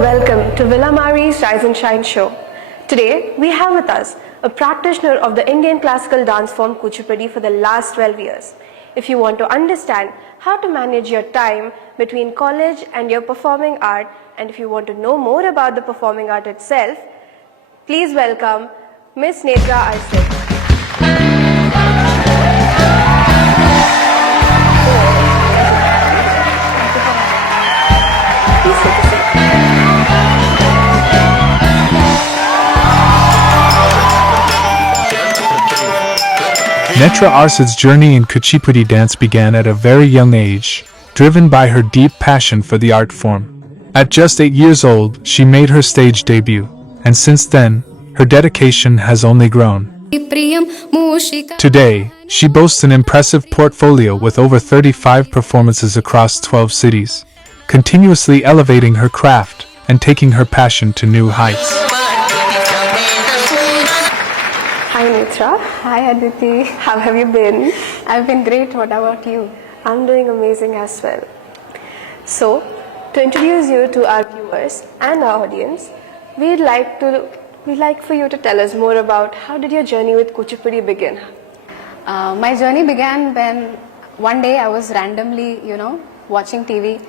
welcome to Villa Mari's Rise and Shine show. Today, we have with us a practitioner of the Indian classical dance form Kuchipudi for the last 12 years. If you want to understand how to manage your time between college and your performing art, and if you want to know more about the performing art itself, please welcome Miss Netra Arsit. Netra Arsit's journey in Kuchipudi dance began at a very young age, driven by her deep passion for the art form. At just 8 years old, she made her stage debut, and since then, her dedication has only grown. Today, she boasts an impressive portfolio with over 35 performances across 12 cities, continuously elevating her craft and taking her passion to new heights. Hi Netra. Hi Aditi. How have you been? I've been great. What about you? I'm doing amazing as well. So, to introduce you to our viewers and our audience, we'd like for you to tell us more about how did your journey with Kuchipudi begin? My journey began when one day I was randomly, watching TV,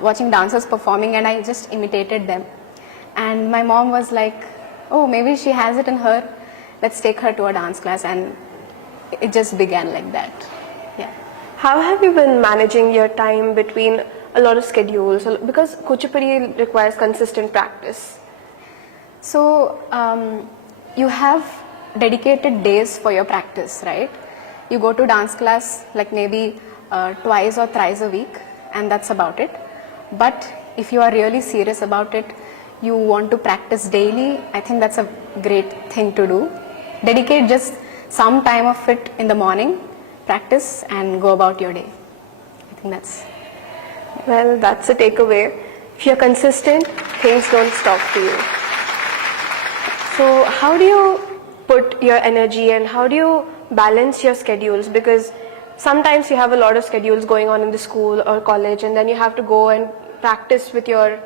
watching dancers performing, and I just imitated them. And my mom was like, "Oh, maybe she has it in her. Let's take her to a dance class," and it just began like that. Yeah. How have you been managing your time between a lot of schedules? Because Kuchipudi requires consistent practice. So you have dedicated days for your practice, right? You go to dance class like maybe twice or thrice a week, and that's about it. But if you are really serious about it, you want to practice daily, I think that's a great thing to do. Dedicate just some time of it in the morning, practice, and go about your day. I think that's a takeaway. If you're consistent, things don't stop for you. So how do you put your energy and how do you balance your schedules? Because sometimes you have a lot of schedules going on in the school or college, and then you have to go and practice with your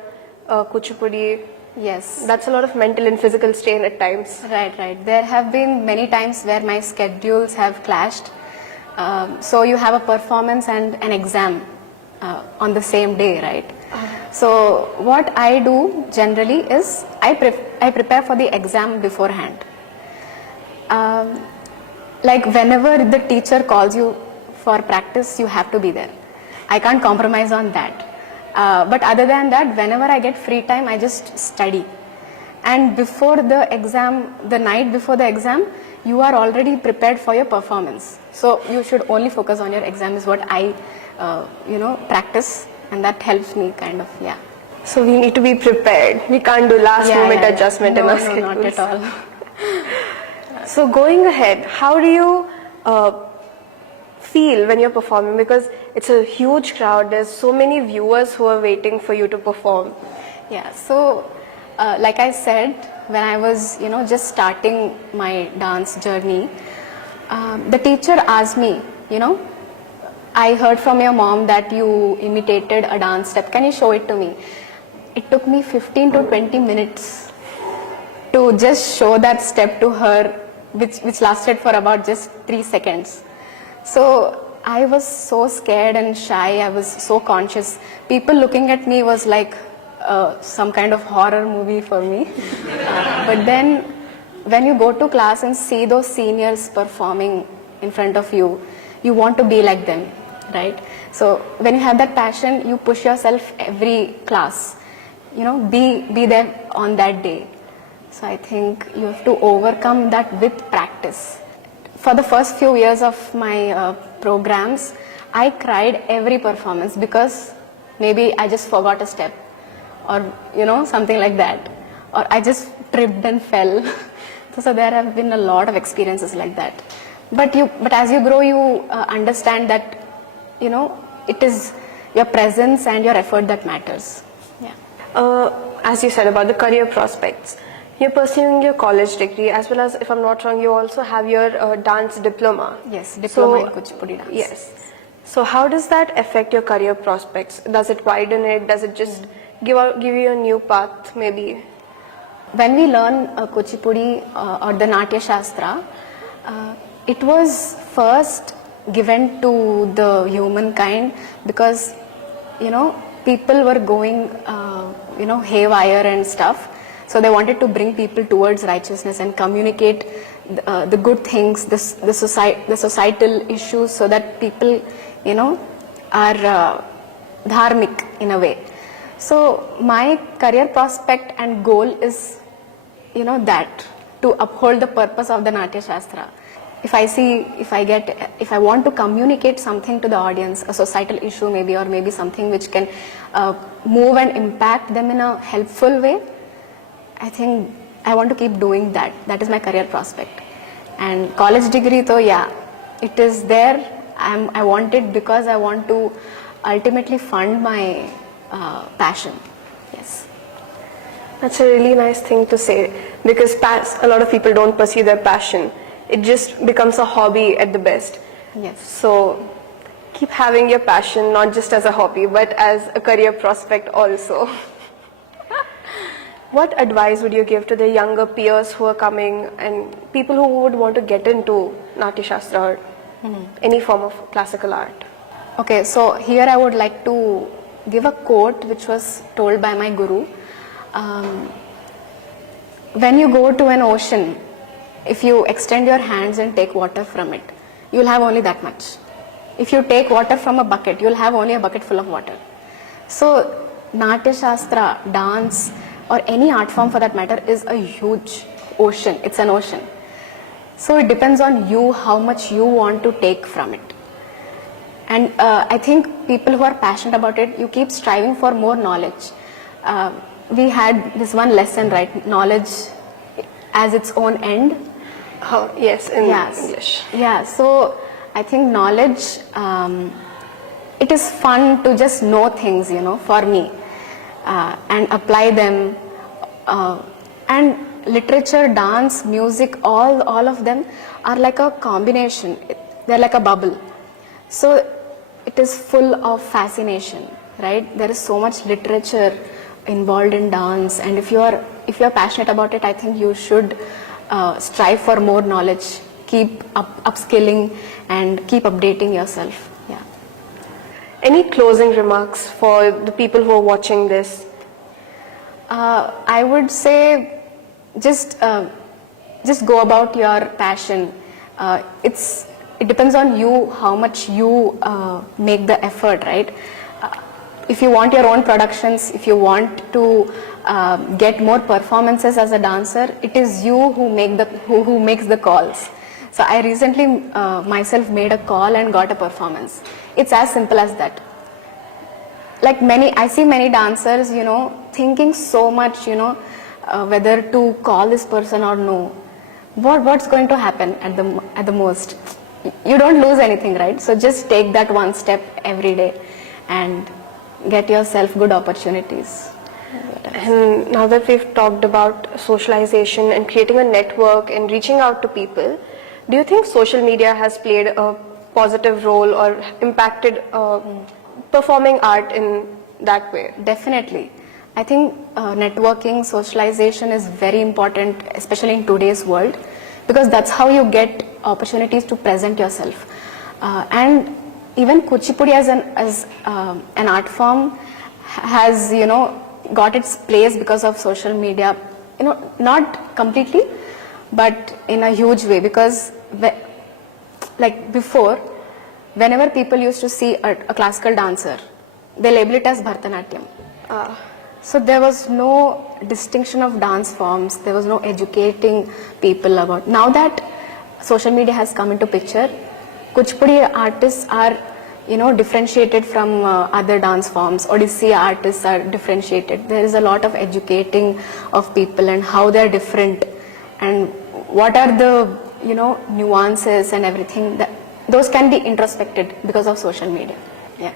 Kuchipudi. Yes. That's a lot of mental and physical strain at times. Right. There have been many times where my schedules have clashed. So you have a performance and an exam on the same day, right? So what I do generally is I prepare for the exam beforehand. Like whenever the teacher calls you for practice, you have to be there. I can't compromise on that. But other than that, whenever I get free time, I just study. And before the exam, the night before the exam, you are already prepared for your performance. So you should only focus on your exam is what I, practice, and that helps me kind of, yeah. So we need to be prepared. We can't do last moment adjustment in our schedules. No, not at all. So going ahead, how do you feel when you're performing? Because it's a huge crowd. There's so many viewers who are waiting for you to perform. Yeah. So, like I said, when I was, just starting my dance journey, the teacher asked me, I heard from your mom that you imitated a dance step. Can you show it to me? It took me 15 to 20 minutes to just show that step to her, which lasted for about just 3 seconds. So I was so scared and shy. I was so conscious. People looking at me was like some kind of horror movie for me. But then when you go to class and see those seniors performing in front of you, you want to be like them, right? So when you have that passion, you push yourself every class. Be there on that day. So I think you have to overcome that with practice. For the first few years of my programs, I cried every performance because maybe I just forgot a step or, something like that. Or I just tripped and fell. So there have been a lot of experiences like that. But as you grow, you understand that, it is your presence and your effort that matters. Yeah. As you said about the career prospects, you're pursuing your college degree as well as, if I'm not wrong, you also have your dance diploma. Yes, diploma in Kuchipudi dance. Yes. So how does that affect your career prospects? Does it widen it? Does it just give you a new path, maybe? When we learn Kuchipudi or the Natya Shastra, it was first given to the humankind because, people were going, haywire and stuff. So they wanted to bring people towards righteousness and communicate the good things, the societal issues, so that people, are dharmic in a way. So my career prospect and goal is, that to uphold the purpose of the Natya Shastra. If I want to communicate something to the audience, a societal issue maybe, or maybe something which can move and impact them in a helpful way, I think I want to keep doing that. That is my career prospect. And college degree, though, yeah, it is there. I want it because I want to ultimately fund my passion. Yes. That's a really nice thing to say, because a lot of people don't pursue their passion. It just becomes a hobby at the best. Yes. So keep having your passion, not just as a hobby, but as a career prospect also. What advice would you give to the younger peers who are coming and people who would want to get into Natya Shastra or any form of classical art? Okay, so here I would like to give a quote which was told by my guru. When you go to an ocean, if you extend your hands and take water from it, you'll have only that much. If you take water from a bucket, you'll have only a bucket full of water. So Natya Shastra, dance, or any art form for that matter is a huge ocean. It's an ocean. So it depends on you how much you want to take from it. And I think people who are passionate about it, you keep striving for more knowledge. We had this one lesson, right? Knowledge as its own end. Oh, yes, in English. Yeah, so I think knowledge, it is fun to just know things, for me, and apply them. And literature, dance, music, all of them are like a combination. They're like a bubble. So it is full of fascination, right? There is so much literature involved in dance, and if you are passionate about it, I think you should strive for more knowledge, keep upskilling, and keep updating yourself. Yeah. Any closing remarks for the people who are watching this? I would say just go about your passion. It depends on you how much you make the effort, right? If you want your own productions, if you want to get more performances as a dancer, it is you who makes the calls. So I recently myself made a call and got a performance. It's as simple as that. I see many dancers, thinking so much, whether to call this person or no. What's going to happen at the most? You don't lose anything, right? So just take that one step every day and get yourself good opportunities. And now that we've talked about socialization and creating a network and reaching out to people, do you think social media has played a positive role or impacted performing art in that way? Definitely. I think networking, socialization is very important, especially in today's world, because that's how you get opportunities to present yourself. And even Kuchipudi as an art form has, got its place because of social media, not completely, but in a huge way, because before, whenever people used to see a classical dancer, they label it as Bharatanatyam. So there was no distinction of dance forms, there was no educating people about. Now that social media has come into picture, Kuchipudi artists are, differentiated from other dance forms. Odissi artists are differentiated. There is a lot of educating of people and how they are different and what are the, nuances and everything. Those can be introspected because of social media. Yeah.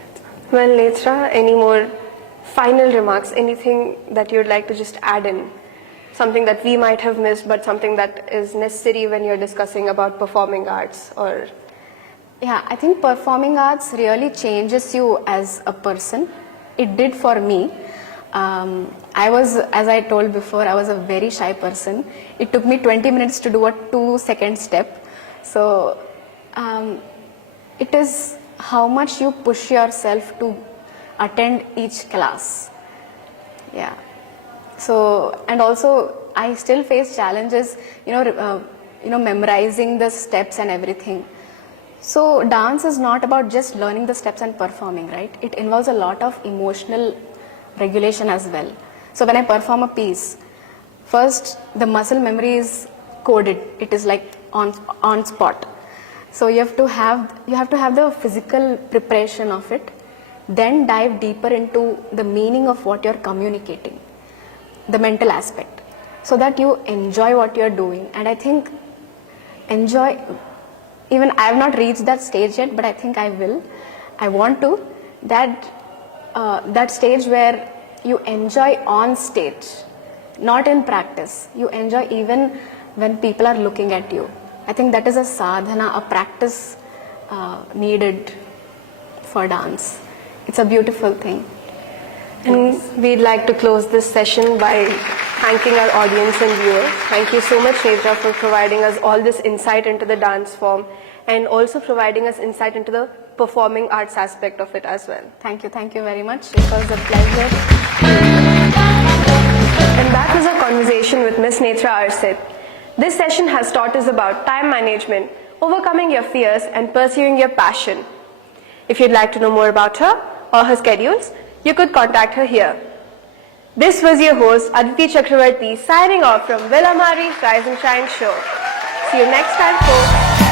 Well, Netra, any more final remarks? Anything that you'd like to just add in? Something that we might have missed, but something that is necessary when you're discussing about performing arts or... Yeah, I think performing arts really changes you as a person. It did for me. I was, as I told before, I was a very shy person. It took me 20 minutes to do a 2-second step. So it is how much you push yourself to attend each class. Yeah. So, and also I still face challenges, memorizing the steps and everything. So dance is not about just learning the steps and performing, right? It involves a lot of emotional regulation as well. So when I perform a piece, first the muscle memory is coded. It is like on spot. So you have to have the physical preparation of it, then dive deeper into the meaning of what you're communicating, the mental aspect, so that you enjoy what you're doing. And I think even I have not reached that stage yet, but I think I will. I want to. That stage where you enjoy on stage, not in practice. You enjoy even when people are looking at you. I think that is a sadhana, a practice needed for dance. It's a beautiful thing. And we'd like to close this session by thanking our audience and viewers. Thank you so much, Netra, for providing us all this insight into the dance form and also providing us insight into the performing arts aspect of it as well. Thank you very much. It was a pleasure. And that was a conversation with Miss Netra Arsit. This session has taught us about time management, overcoming your fears and pursuing your passion. If you'd like to know more about her or her schedules, you could contact her here. This was your host Aditi Chakravarti signing off from Villamari's Rise and Shine show. See you next time, folks.